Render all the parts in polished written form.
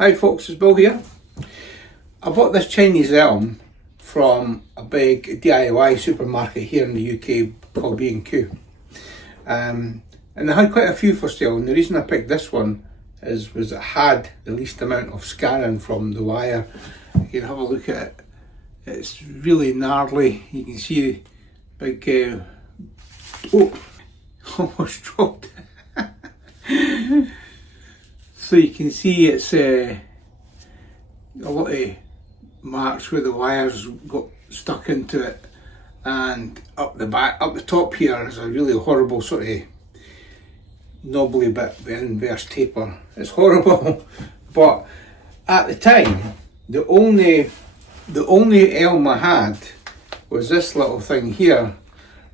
Hi folks, it's Bill here. I bought this Chinese elm from a big DIY supermarket here in the UK called B&Q. And they had quite a few for sale, and the reason I picked this one was it had the least amount of scarring from the wire. You can have a look at it. It's really gnarly. You can see big, almost dropped. So you can see it's a lot of marks where the wires got stuck into it, and up the top here is a really horrible sort of knobbly bit with inverse taper. It's horrible, but at the time the only elm I had was this little thing here,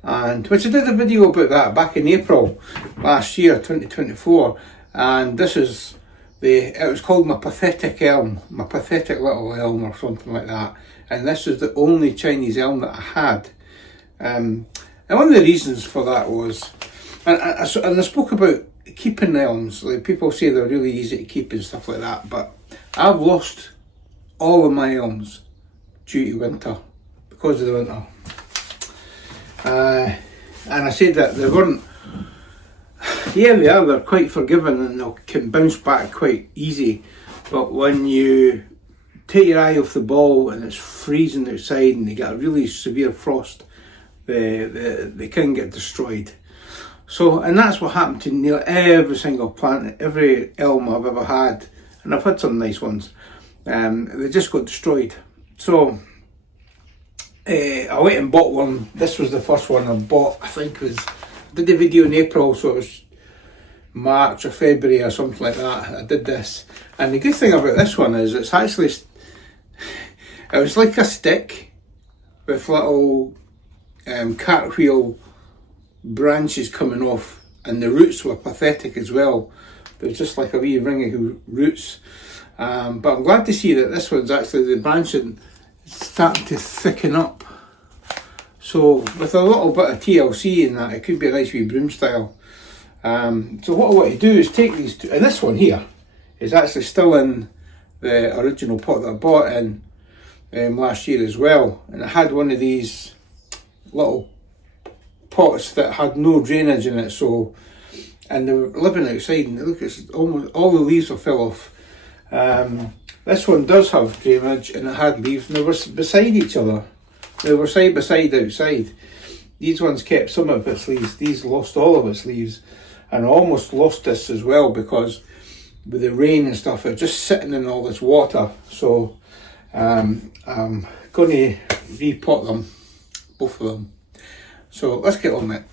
and which I did a video about that back in April last year, 2024, and this is it was called my pathetic elm, my pathetic little elm or something like that, and this is the only Chinese elm that I had. And one of the reasons for that was, and I spoke about keeping elms. Like, people say they're really easy to keep and stuff like that, but I've lost all of my elms due to winter, because of the winter. And I said that they weren't, yeah, they're quite forgiving and they can bounce back quite easy, but when you take your eye off the ball and it's freezing outside and you get a really severe frost, they can get destroyed. So, and that's what happened to nearly every single plant, every elm I've ever had, and I've had some nice ones, they just got destroyed. So I went and bought one. This was the first one I bought. I think I did the video in April, so it was March or February or something like that. I did this, and the good thing about this one is it's actually, it was like a stick with little cartwheel branches coming off, and the roots were pathetic as well. They were just like a wee ring of roots. But I'm glad to see that this one's actually, the branching starting to thicken up. So with a little bit of TLC in that, it could be a nice wee broom style. So what I want to do is take these two, and this one here is actually still in the original pot that I bought in last year as well, and it had one of these little pots that had no drainage in it, so, and they were living outside, and look, it's almost all the leaves have fell off. This one does have drainage and it had leaves, and they were beside each other. They were side by side outside. These ones kept some of its leaves, these lost all of its leaves, and I almost lost this as well because with the rain and stuff, it's just sitting in all this water. So I'm going to repot them, both of them. So let's get on with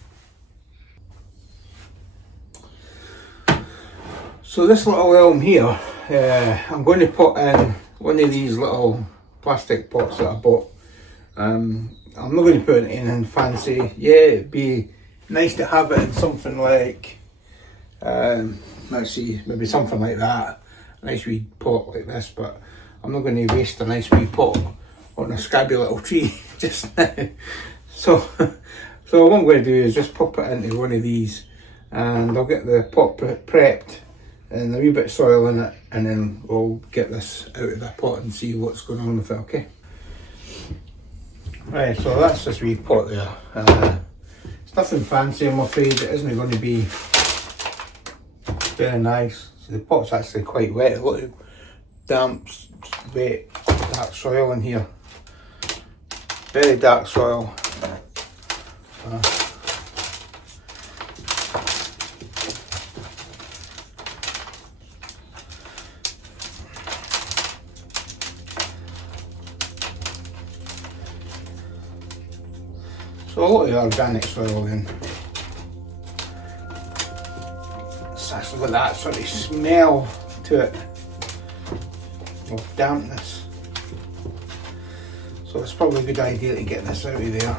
it. So this little elm here, I'm going to put in one of these little plastic pots that I bought. I'm not going to put anything fancy. Yeah, it'd be nice to have it in something like, let's see, maybe something like that. A nice wee pot like this, but I'm not going to waste a nice wee pot on a scabby little tree just now. So what I'm going to do is just pop it into one of these, and I'll get the pot prepped and a wee bit of soil in it, and then we'll get this out of the pot and see what's going on with it, okay? Right, so that's this wee pot there. It's nothing fancy, I'm afraid. It isn't going to be very nice. So the pot's actually quite wet. A lot of damp, wet, dark soil in here. Very dark soil. So a lot of organic soil in. It's actually got that sort of smell to it of dampness. So it's probably a good idea to get this out of there,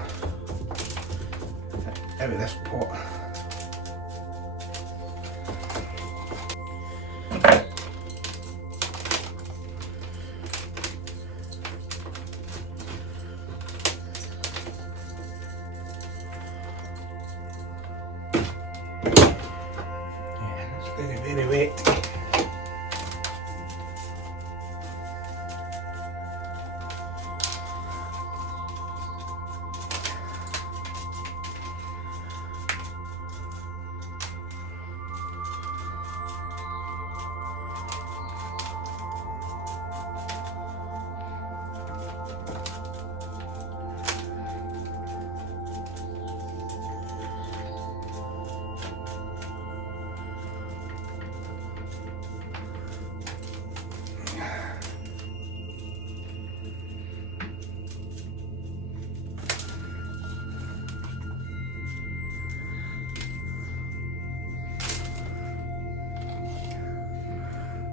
out of this pot. Very, very wet.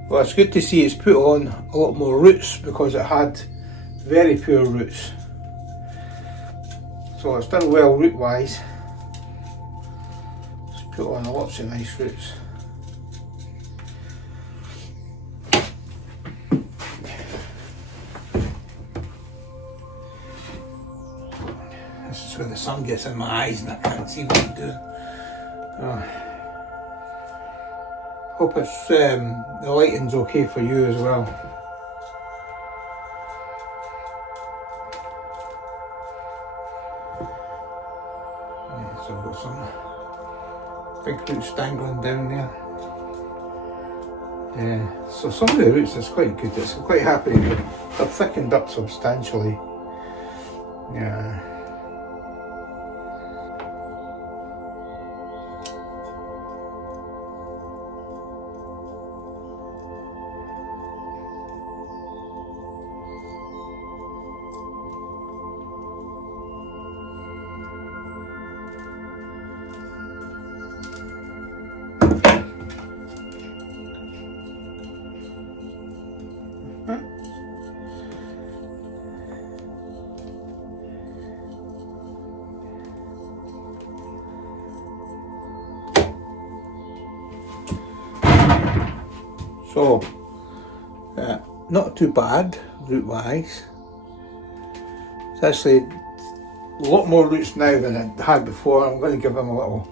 Well, it's good to see it's put on a lot more roots because it had very poor roots. So it's done well root wise. It's put on lots of nice roots. This is where the sun gets in my eyes and I can't see what I'm doing. Hope it's the lighting's okay for you as well. Yeah, so I've got some big roots dangling down there. Yeah, so some of the roots is quite good. It's quite happy. They're thickened up substantially. Yeah. So, not too bad root wise. It's actually a lot more roots now than it had before. I'm going to give them a little,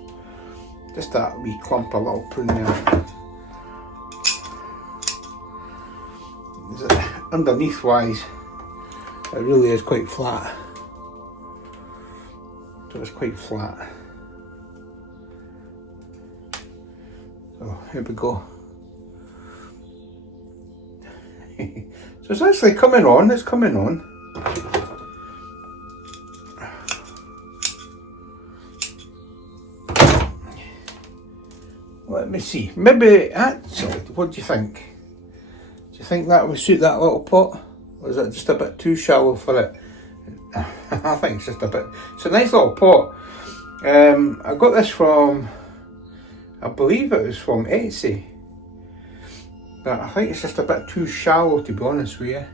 just that wee clump, a little prune there. Underneath wise, it really is quite flat. So it's quite flat. So here we go. So it's actually coming on, it's coming on. Let me see, maybe actually, what do you think? Do you think that would suit that little pot? Or is it just a bit too shallow for it? I think it's just a bit, it's a nice little pot. I got this from, I believe it was from Etsy. But I think it's just a bit too shallow, to be honest with you.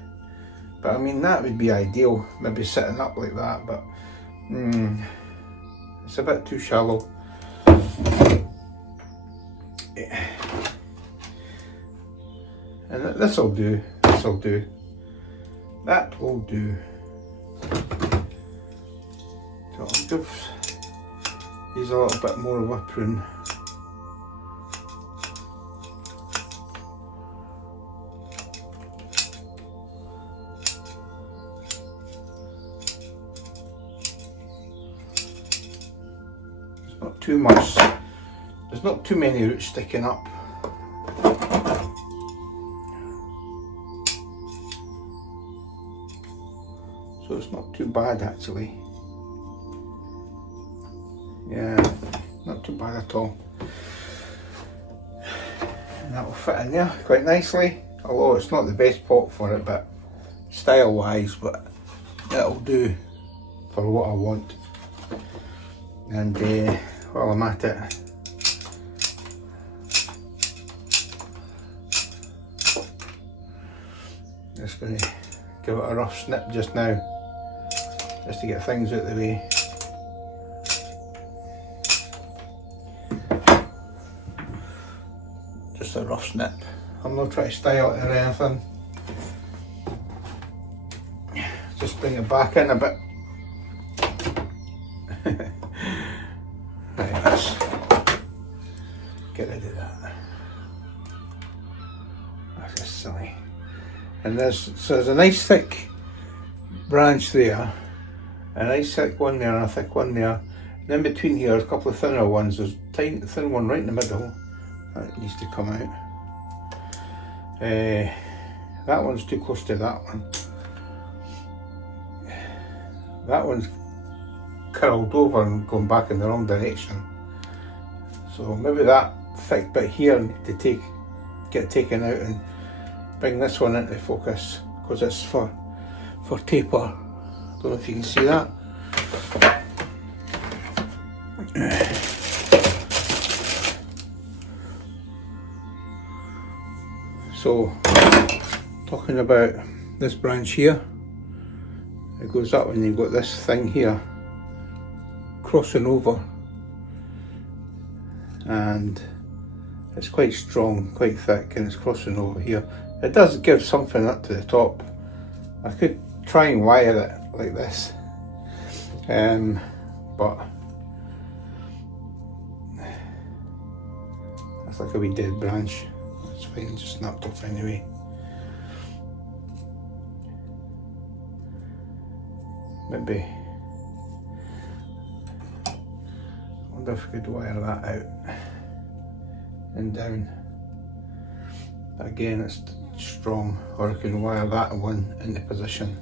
But I mean, that would be ideal, maybe sitting up like that, but it's a bit too shallow. And this'll do, this'll do. That will do. So I'll give these a little bit more of a prune. Not too much, there's not too many roots sticking up. So it's not too bad actually. Yeah, not too bad at all. And that will fit in there quite nicely. Although it's not the best pot for it, but style wise, but it'll do for what I want. And while I'm at it, just going to give it a rough snip just now, just to get things out of the way. Just a rough snip. I'm not trying to style it or anything. Just bring it back in a bit. Right, let's get rid of that. That's just silly. And there's a nice thick branch there, a nice thick one there and a thick one there. And in between here, there's a couple of thinner ones. There's a tiny thin one right in the middle. That needs to come out. That one's too close to that one. That one's curled over and going back in the wrong direction. So maybe that thick bit here need to get taken out and bring this one into focus, because it's for taper. Don't know if you can see that. so talking about this branch here, it goes up and you've got this thing here crossing over, and it's quite strong, quite thick, and it's crossing over here. It does give something up to the top. I could try and wire it like this, but that's like a wee dead branch. It's fine, just snapped off anyway. Maybe, I wonder if we could wire that out and down. Again, it's strong, or I can wire that one into position.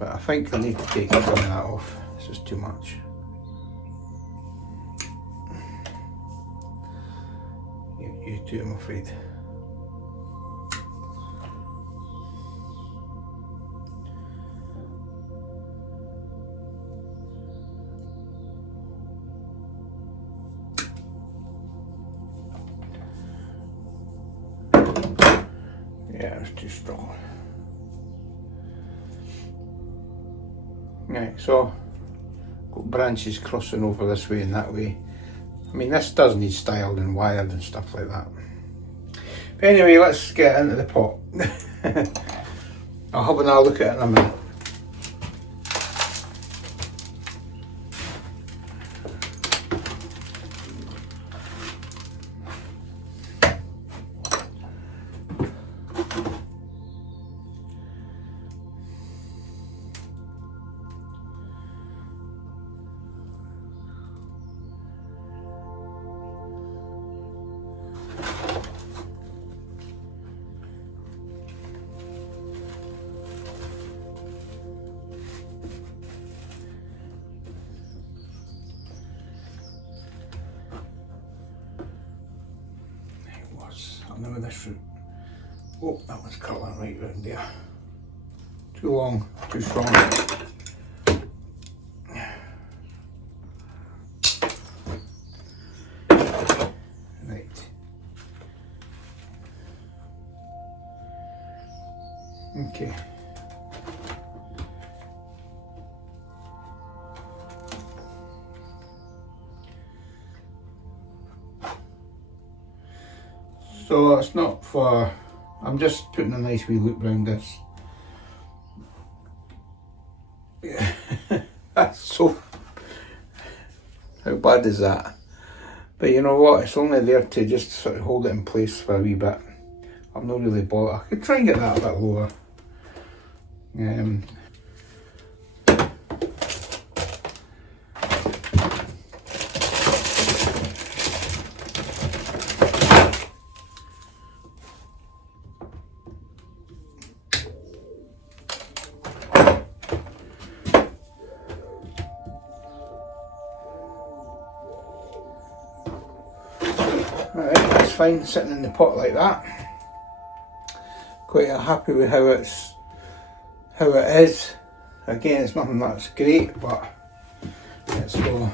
But I think I need to take some of that off. This is too much. You too, I'm afraid. Yeah, it's too strong. Right, so got branches crossing over this way and that way. I mean, this does need styled and wired and stuff like that. But anyway, let's get into the pot. I'll have another look at it in a minute. With this root. Oh, that one's curling right round there. Too long, too strong. Right. Okay. So it's not for, I'm just putting a nice wee loop round this. Yeah. That's so, how bad is that? But you know what, it's only there to just sort of hold it in place for a wee bit. I'm not really bothered. I could try and get that a bit lower. Alright, that's fine sitting in the pot like that. Quite happy with how it is. Again, it's nothing that's great, but let's go.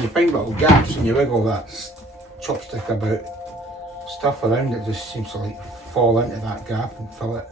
You find little gaps and you wiggle that chopstick about, stuff around it just seems to like fall into that gap and fill it.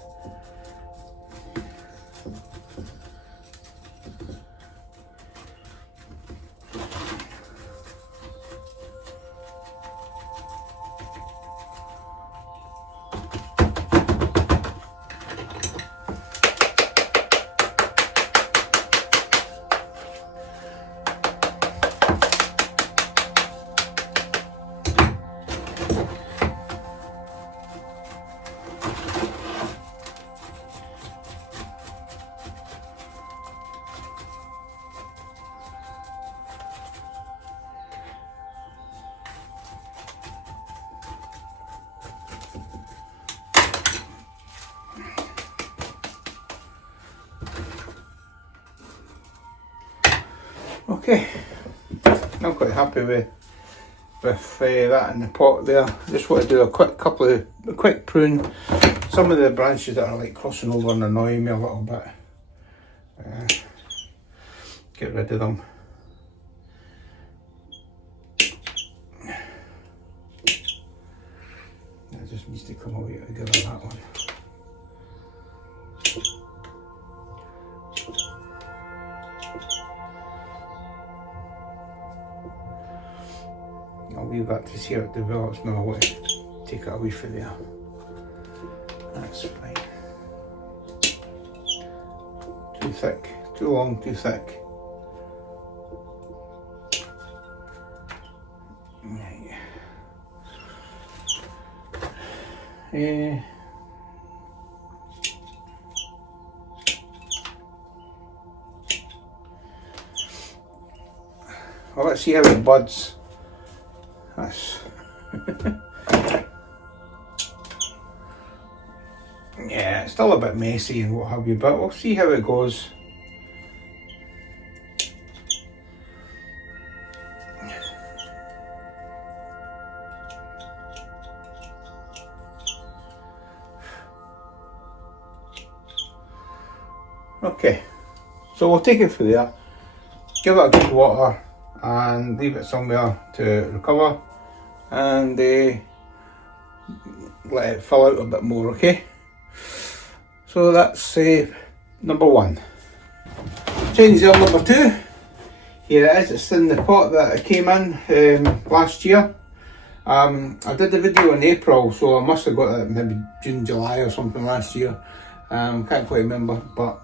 Okay, I'm quite happy with that in the pot there. Just want to do a quick prune. Some of the branches that are like crossing over and annoying me a little bit. Get rid of them. That just needs to come away together, that one. I'll leave that to see how it develops now. I want to take it away from there. That's fine. Too thick, too long, too thick. Right. Well, let's see how it buds. That's yeah, it's still a bit messy and what have you, but we'll see how it goes. Okay, so we'll take it from there, give it a good water and leave it somewhere to recover and let it fill out a bit more, okay? So that's number one. Chinese Elm number two. Here it is, it's in the pot that it came in last year. I did the video in April, so I must have got it maybe June, July or something last year. Can't quite remember, but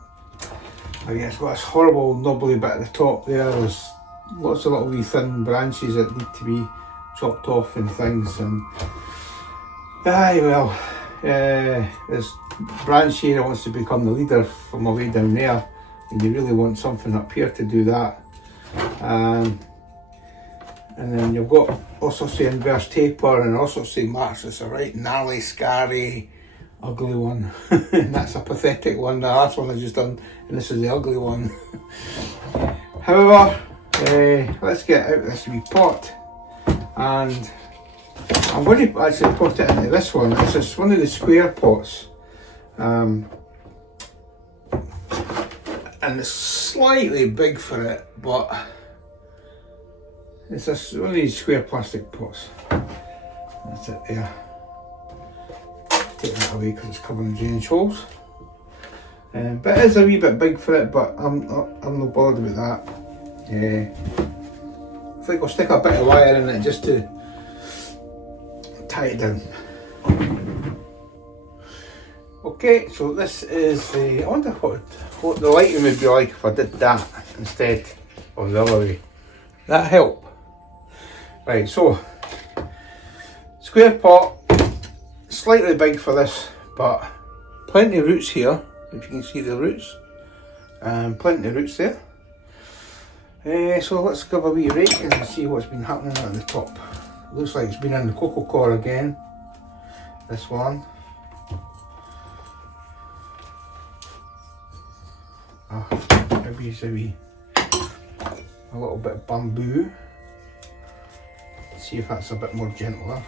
I guess it's got this horrible knobbly bit at the top there. There's lots of little wee thin branches that need to be chopped off and things, and well, this branch here wants to become the leader from my way down there, and you really want something up here to do that. And then you've got all sorts of inverse taper and all sorts of marks. It's a right gnarly, scary, ugly one. And that's a pathetic one. The last one I just done, and this is the ugly one. However, let's get out this wee pot, and I'm going to actually put it into this one. This is one of the square pots, and it's slightly big for it, but it's one of these square plastic pots. That's it there. Take that away because it's covering the drainage holes. But it is a wee bit big for it, but I'm not bothered about that. I think I'll stick a bit of wire in it just to tie it down. Okay, so this is the, I wonder what the lighting would be like if I did that instead of the other way. That help? Right, so square pot, slightly big for this, but plenty of roots here, if you can see the roots. Plenty of roots there. So let's give a wee rake and see what's been happening at the top. Looks like it's been in the cocoa core again, this one. Maybe it's a little bit of bamboo. See if that's a bit more gentler.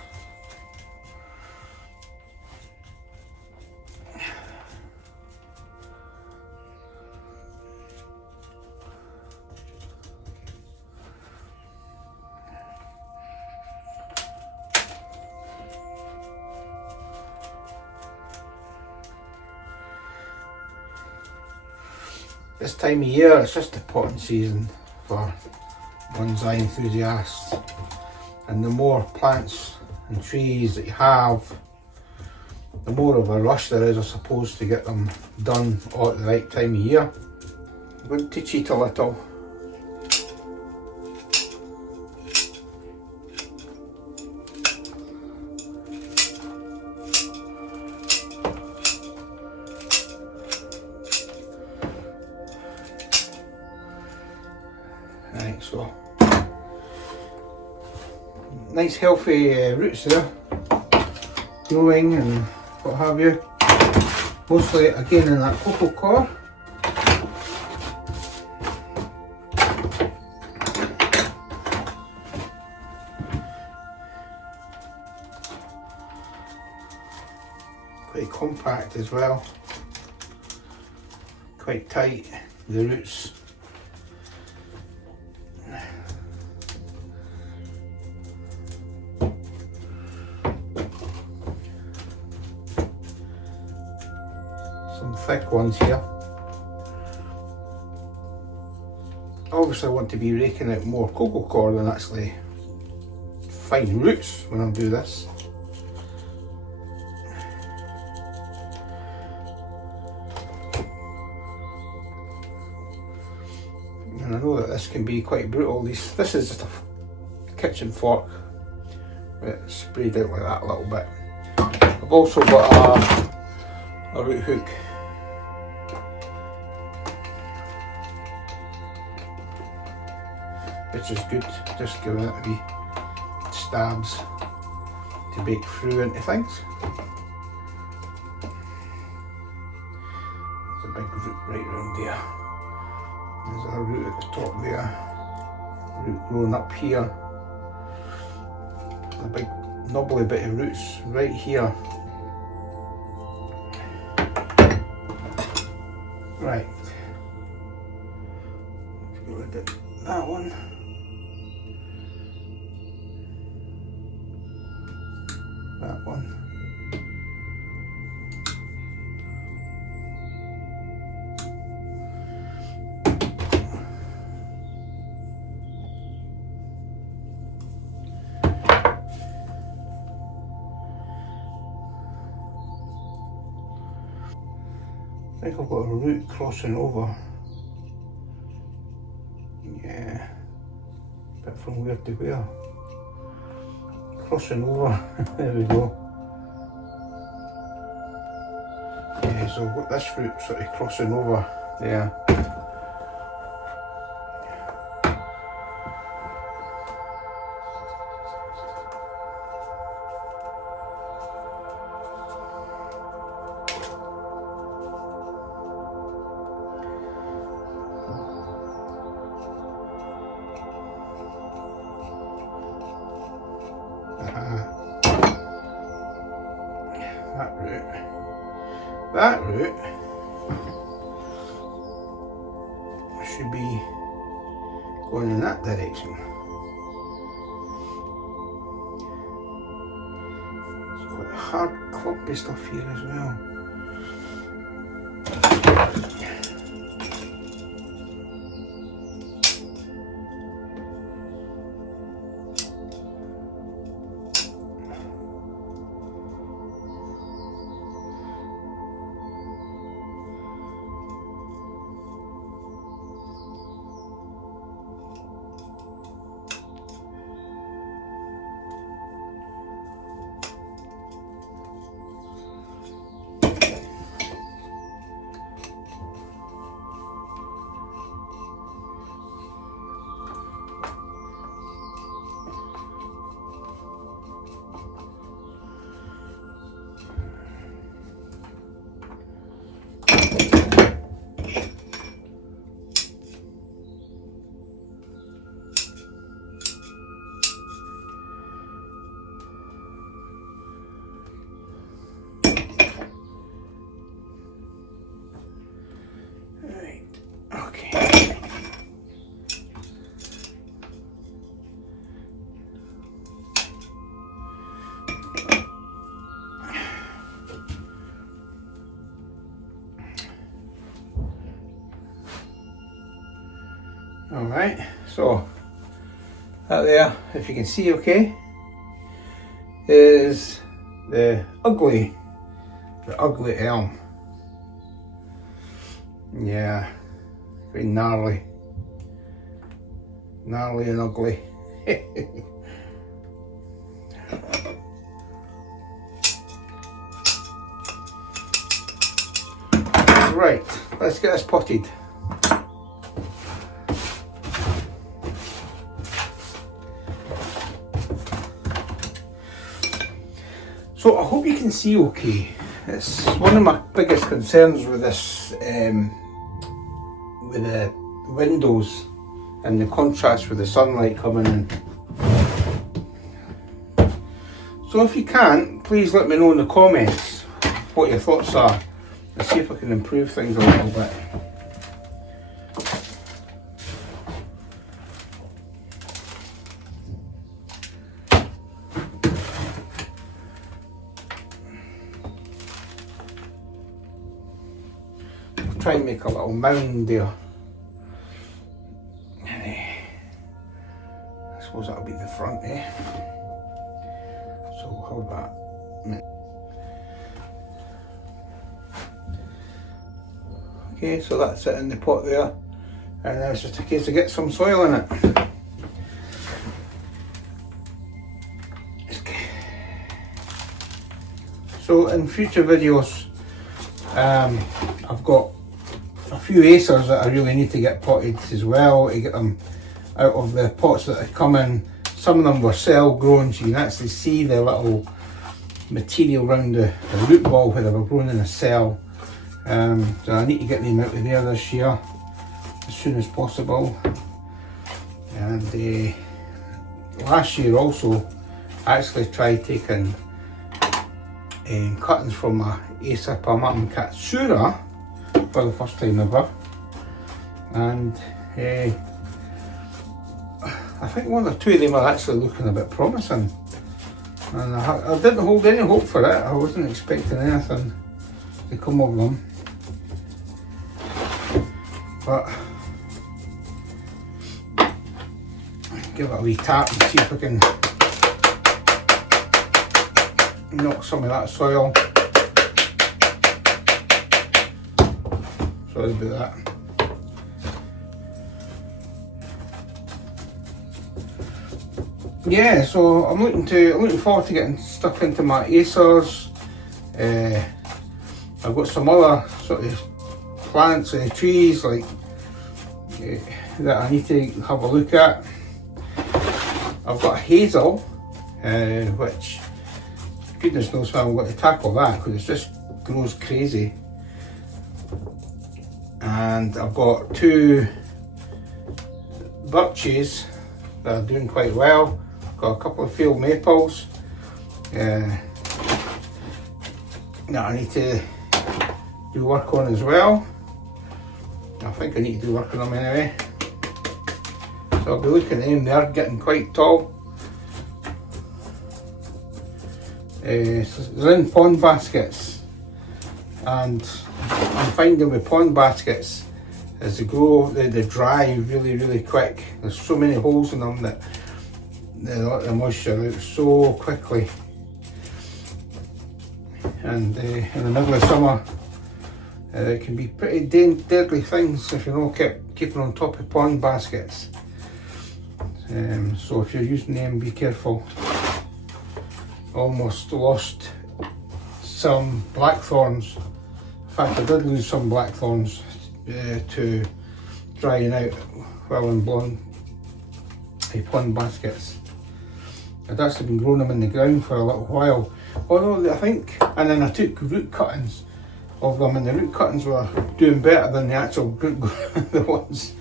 This time of year, it's just the potting season for bonsai enthusiasts, and the more plants and trees that you have, the more of a rush there is, I suppose, to get them done all at the right time of year. I'm going to cheat a little. Right, so nice healthy roots there, growing and what have you. Mostly again in that cocoa core. compact as well. Quite tight, the roots. Some thick ones here. Obviously I want to be raking out more cocoa core than actually fine roots when I do this. And I know that this can be quite brutal. This is just a kitchen fork, but it's sprayed out like that a little bit. I've also got a root hook. Which is good, just giving it a wee stabs to break through into things. There's a big root right round there. There's a root at the top there. Root growing up here. A big knobbly bit of roots right here. Right. Look at that one. That one. I think I've got a root crossing over. Yeah. Bit from where to where. Crossing over. There we go. Yeah, so I've got this root sort of crossing over there. That root should be going in that direction. It's quite hard clumpy stuff here as well. Alright, so that there, if you can see okay, is the ugly elm. Yeah, very gnarly and ugly. Right, let's get this potted. So I hope you can see okay. It's one of my biggest concerns with this, with the windows and the contrast with the sunlight coming in. So if you can, please let me know in the comments what your thoughts are. Let's see if I can improve things a little bit. I'll try and make a little mound there. I suppose that'll be the front, eh? So we'll hold that. Okay, so that's it in the pot there, and then it's just a case of get some soil in it. So in future videos, I've got a few acers that I really need to get potted as well, to get them out of the pots that they come in. Some of them were cell grown, so you can actually see the little material around the root ball where they were grown in a cell. So I need to get them out of there this year as soon as possible. And last year also I actually tried taking cuttings from my Acer Palmatum Katsura for the first time ever, and I think one or two of them are actually looking a bit promising, and I didn't hold any hope for it. I wasn't expecting anything to come of them, but give it a wee tap and see if I can knock some of that soil. Sorry about that. Yeah, so I'm looking forward to getting stuck into my acers. I've got some other sort of plants and trees like that I need to have a look at. I've got a hazel, which goodness knows how I'm going to tackle that, because it just grows crazy. And I've got two birches that are doing quite well. Got a couple of field maples that I need to do work on as well. I think I need to do work on them anyway. So I'll be looking at them, they're getting quite tall. So they're in pond baskets, and I'm finding with pond baskets, as they grow, they dry really quick. There's so many holes in them that they let the moisture out so quickly. And in the middle of summer, it can be pretty deadly things if you're not keeping on top of pond baskets. So if you're using them, be careful. Almost lost some blackthorns. In fact, I did lose some blackthorns to drying out while in pond baskets. I'd actually been growing them in the ground for a little while. Although I think, and then I took root cuttings of them, and the root cuttings were doing better than the actual the ones.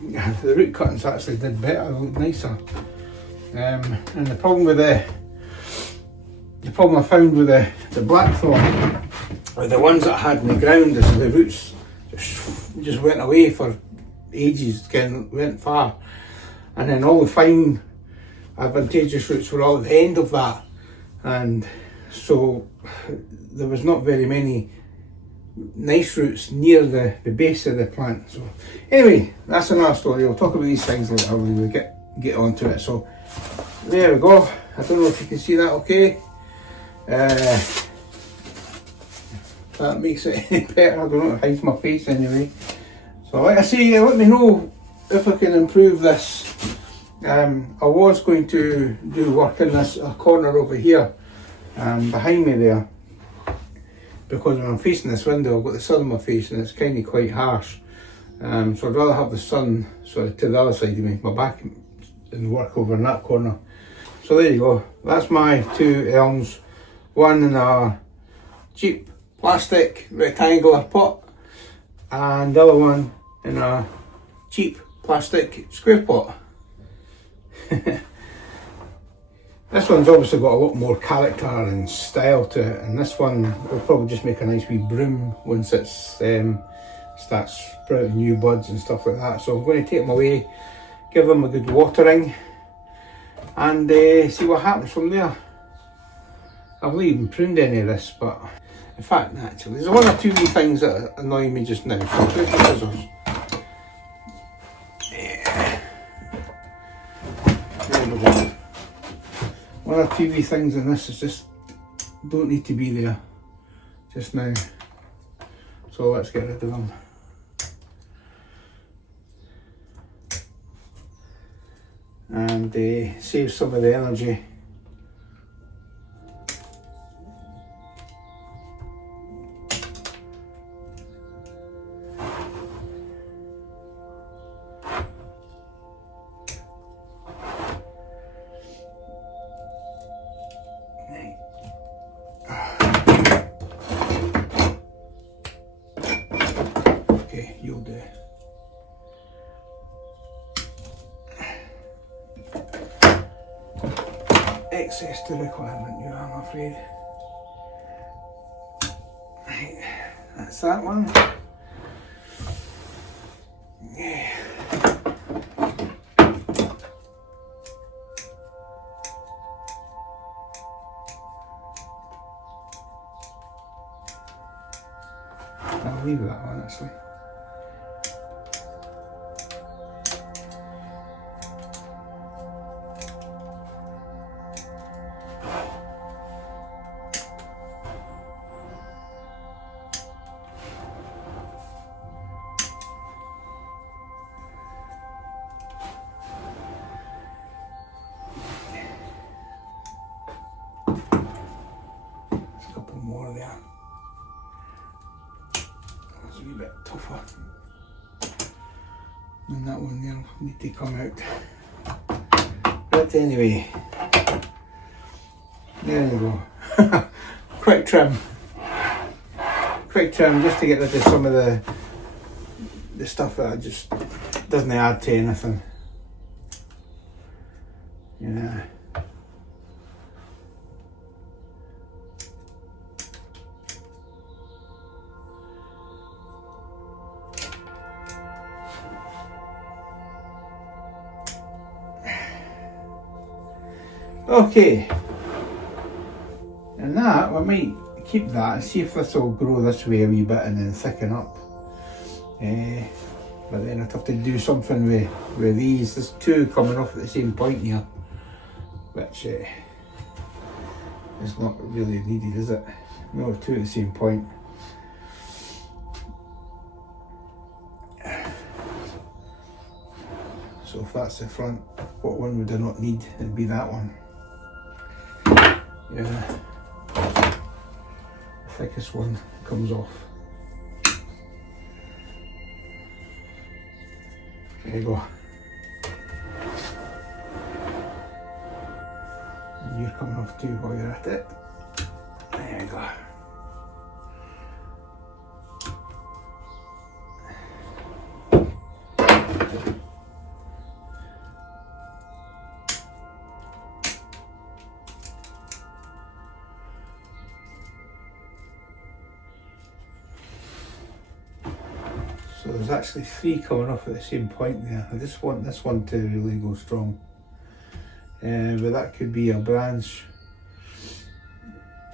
The root cuttings actually did better, they looked nicer. And the problem I found with the blackthorn, or the ones that I had in the ground, is the roots just went away for ages, went far, and then all the fine advantageous roots were all at the end of that, and so there was not very many nice roots near the base of the plant. So anyway, that's another story. We'll talk about these things later when we get onto it. So there we go. I don't know if you can see that okay. That makes it any better. I don't know, it hides my face anyway. So like I say, let me know if I can improve this. I was going to do work in this corner over here behind me there, because when I'm facing this window I've got the sun on my face and it's kind of quite harsh. So I'd rather have the sun sort of to the other side of me, my back, and work over in that corner. So there you go, that's my two elms, one in a cheap plastic rectangular pot and the other one in a cheap plastic square pot. This one's obviously got a lot more character and style to it, and this one will probably just make a nice wee broom once it starts sprouting new buds and stuff like that. So I'm going to take them away, give them a good watering, and see what happens from there. I've not even pruned any of this, but in fact, actually, there's one or two wee things that annoy me just now. So where's the scissors? Yeah. There we go. One or two wee things in this is just don't need to be there just now. So let's get rid of them. And save some of the energy. Okay, you'll do. Excess to requirement, you I'm afraid. Right, that's that one. Yeah. I'll leave that one actually. More there. That's a wee bit tougher. And that one there will need to come out. But anyway, there you go. Quick trim. Quick trim just to get rid of some of the stuff that just doesn't add to anything. Yeah. Okay, and that, we might keep that and see if this will grow this way a wee bit and then thicken up. But then I'd have to do something with these. There's two coming off at the same point here, which is not really needed, is it? No, two at the same point. So if that's the front, what one would I not need? It'd be that one. Yeah, the thickest one comes off. There you go. And you're coming off too while you're at it. There you go. So there's actually three coming off at the same point there. I just want this one to really go strong. But that could be a branch.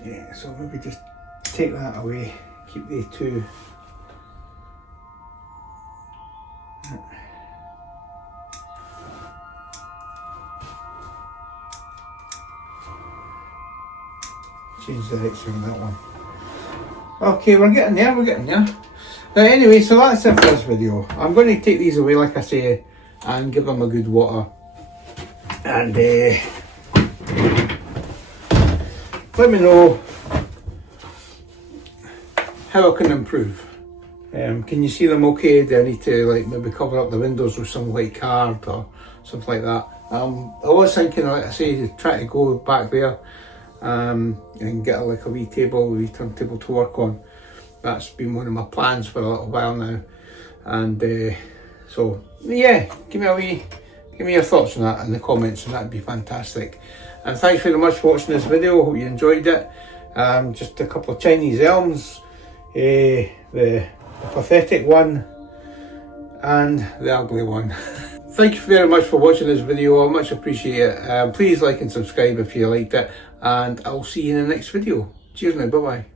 Yeah, so maybe just take that away, keep the two. Change the direction on that one. Okay, we're getting there, Now anyway, so that's it for this video. I'm going to take these away, like I say, and give them a good water. And let me know how I can improve. Can you see them okay? Do I need to like maybe cover up the windows with some white card or something like that? I was thinking, like I say, to try to go back there and get like a wee turntable to work on. That's been one of my plans for a little while now, and so yeah, give me your thoughts on that in the comments, and that'd be fantastic. And thanks very much for watching this video. Hope you enjoyed it. Just a couple of Chinese elms, the pathetic one and the ugly one. Thank you very much for watching this video. I much appreciate it. Please like and subscribe if you liked it, and I'll see you in the next video. Cheers now, bye bye.